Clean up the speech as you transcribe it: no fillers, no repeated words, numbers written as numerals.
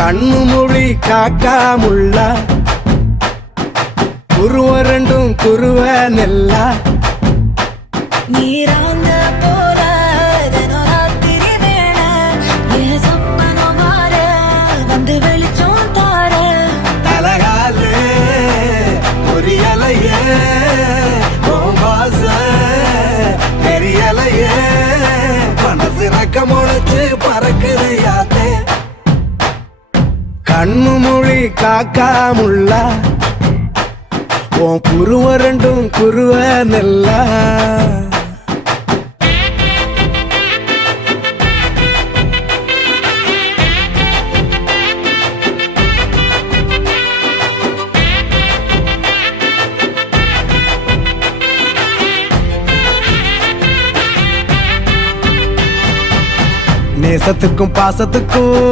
கண்ணு மொழி காக்காமுள்ள குருவ ரெண்டும் குருவ நெல்லா நீராங்க போல ராத்திரி வேண என் சொப்பனம் மாற வந்து வெளிச்சம் தார தலகாலே பொரியலையே வாச பெரியலையே மனசு ரக்க முளைச்சு பறக்குது யாத்தே கண்ணு மொழி காக்காமுள்ள உன் குருவ ரெண்டும் குருவ நெல்லா நேசத்துக்கும் பாசத்துக்கும்